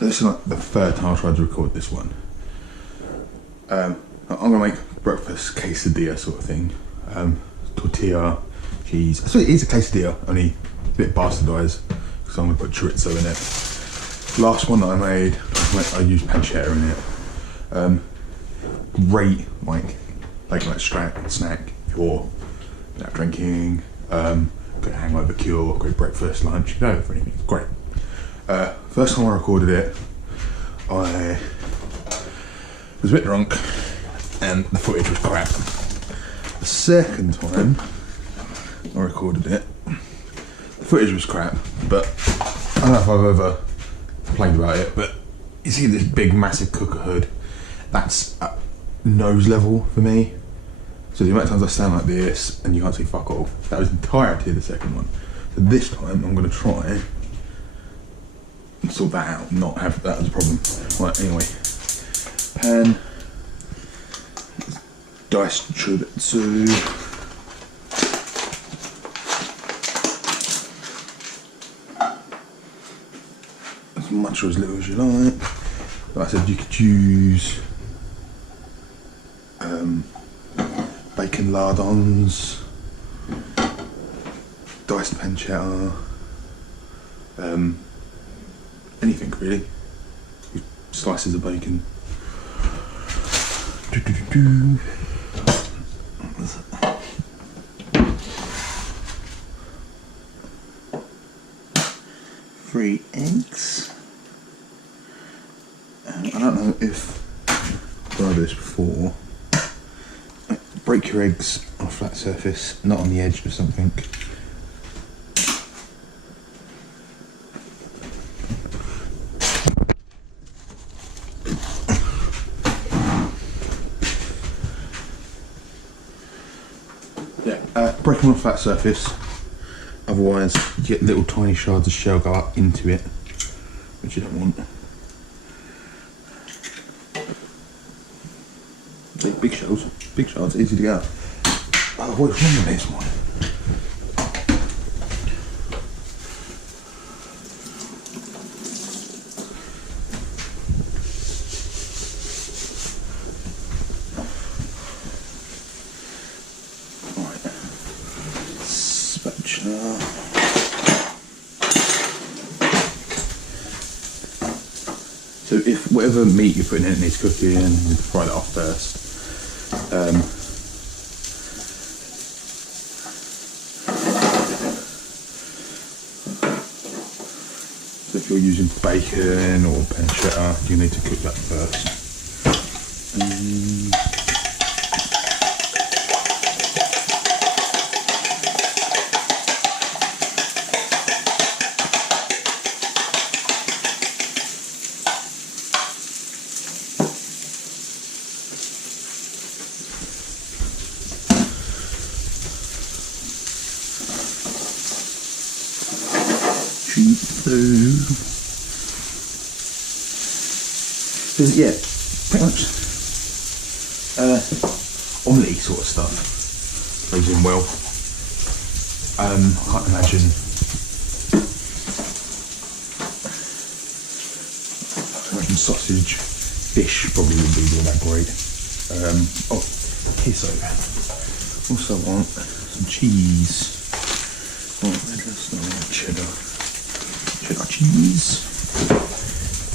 So this is like the third time I tried to record this one. I'm gonna make breakfast quesadilla sort of thing. Tortilla, cheese. So it is a quesadilla, only a bit bastardised because I'm gonna put chorizo in it. Last one that I made, I used pancetta in it. Great like snack if you're out drinking, good hangover cure, great breakfast, lunch, you know, for anything. It's great. First time I recorded it, I was a bit drunk and the footage was crap. The second time I recorded it, the footage was crap, but I don't know if I've ever complained about it, but you see this big massive cooker hood, that's at nose level for me. So the amount of times I stand like this and you can't see fuck all, that was entirety of the second one. So this time I'm going to try and sort that out, not have that as a problem. Right, anyway, pan, diced chorizo, as much or as little as you like. Like I said, you could use bacon lardons, diced pancetta, anything really. Slices of bacon. 3 eggs. I don't know if I've tried this before. Break your eggs on a flat surface, not on the edge of something. Break them on a flat surface, otherwise you get little tiny shards of shell go up into it, which you don't want. Big shards, easy to go. Oh, what's wrong with this one? So if whatever meat you're putting in it needs cooking, you need to fry that off first. So if you're using bacon or pancetta, you need to cook that first. Yeah, pretty much omelette sort of stuff goes in well. I can't imagine sausage, fish probably wouldn't be all that great. Queso. Also want some cheese. Let's not cheddar cheese.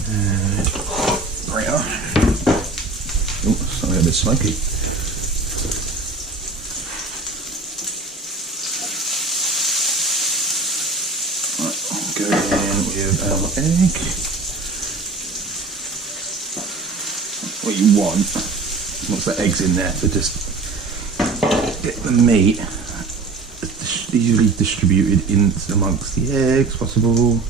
And grater. Oh, something a bit smoky. Right, I'll go in with our egg. What you want, once the egg's in there, to just get the meat easily distributed in amongst the eggs possible.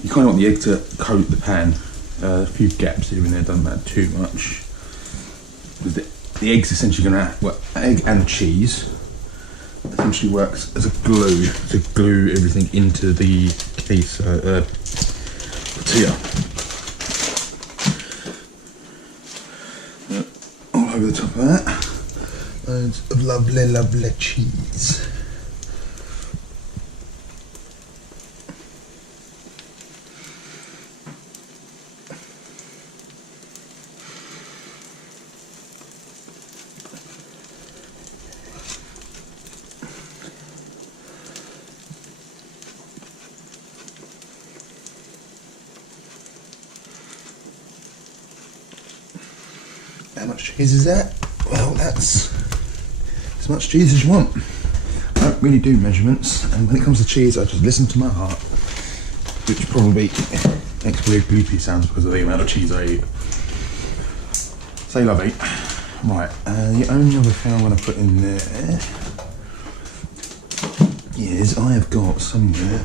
You kind of want the egg to coat the pan. A few gaps here and there doesn't matter too much. The egg's essentially going to, egg and cheese essentially works as a glue to glue everything into the tortilla. All over the top of that, loads of lovely cheese. much cheese is that? Well, that's as much cheese as you want. I don't really do measurements, and when it comes to cheese, I just listen to my heart, which probably makes weird gloopy sounds because of the amount of cheese I eat. Say love eat. Right, the only other thing I'm going to put in there is I have got somewhere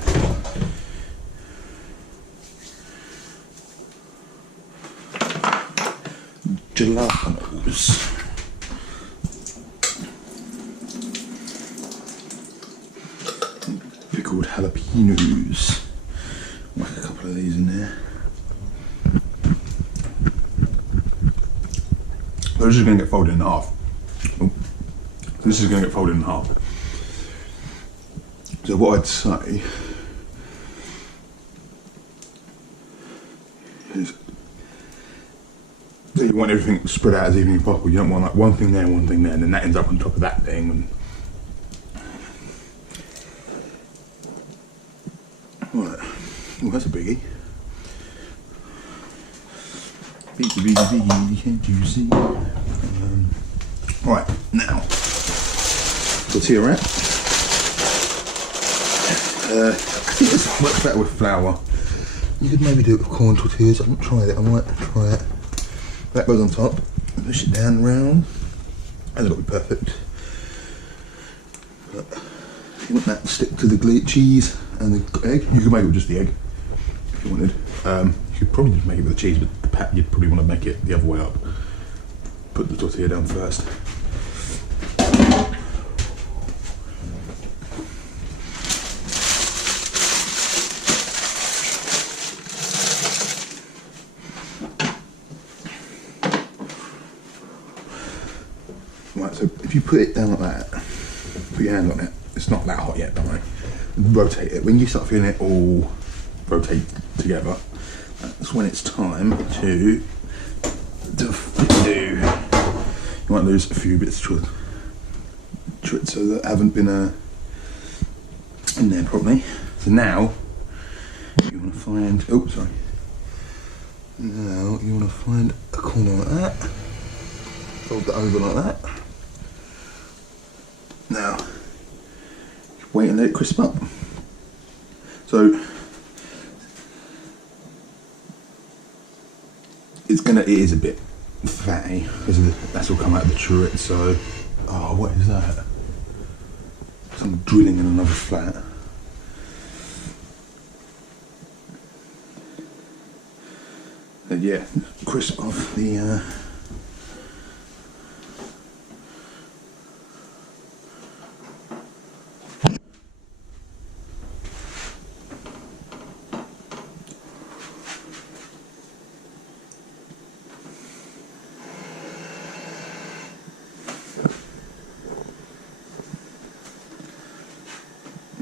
jalapenos. Pickled jalapenos. Whack a couple of these in there. So this is going to get folded in half. Oh. This is going to get folded in half. So what I'd say is that you want everything spread out as evenly as possible. You don't want like one thing there, and then that ends up on top of that thing. And right. Oh, that's a biggie. Biggie, can't you see? Right, now, tortilla wrap. I think this works better with flour. You could maybe do it with corn tortillas. I haven't tried it, I might try it. That goes on top, push it down round. That'll be perfect. But you want that to stick to the cheese and the egg. You could make it with just the egg if you wanted. You could probably just make it with the cheese, but the pat you'd probably want to make it the other way up. Put the tortilla down first. Right, so if you put it down like that, put your hand on it, it's not that hot yet, don't worry. Rotate it. When you start feeling it all rotate together, that's when it's time to do. You might lose a few bits to it so that haven't been in there properly. So now you want to find. Oh, sorry. Now you want to find a corner like that. Fold that over like that. Now wait and let it crisp up. So it is a bit fatty because that's all come out of the chorizo. Oh, what is that? Some drilling in another flat. And yeah, crisp off the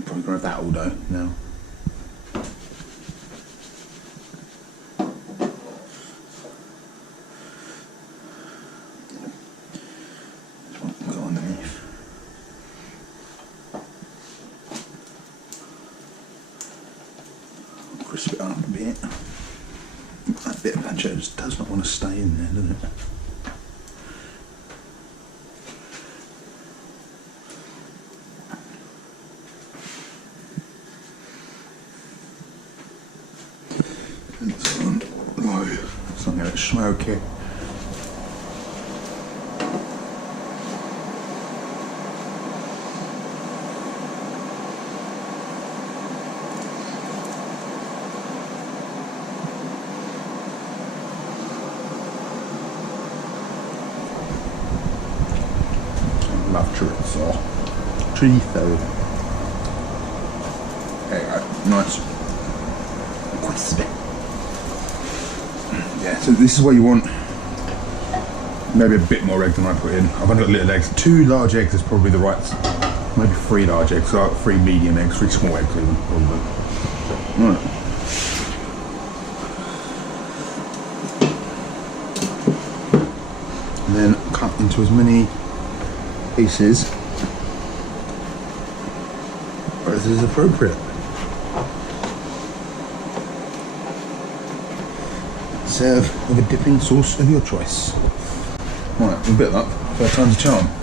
probably gonna have that all dough now. Go underneath. Crisp it up a bit. That bit of pancetta just does not want to stay in there, does it? It's on low. It's not going to smoke it. Love chorizo. Chorizo. There you go. Nice. Crispy. Yeah, so this is what you want. Maybe a bit more egg than I put in. I've only got little eggs. 2 large eggs is probably the right. Maybe 3 large eggs. So 3 medium eggs, 3 small eggs even probably. Right. And then cut into as many pieces as is appropriate. Serve with a dipping sauce of your choice. Right, with a bit of luck, third time's a charm.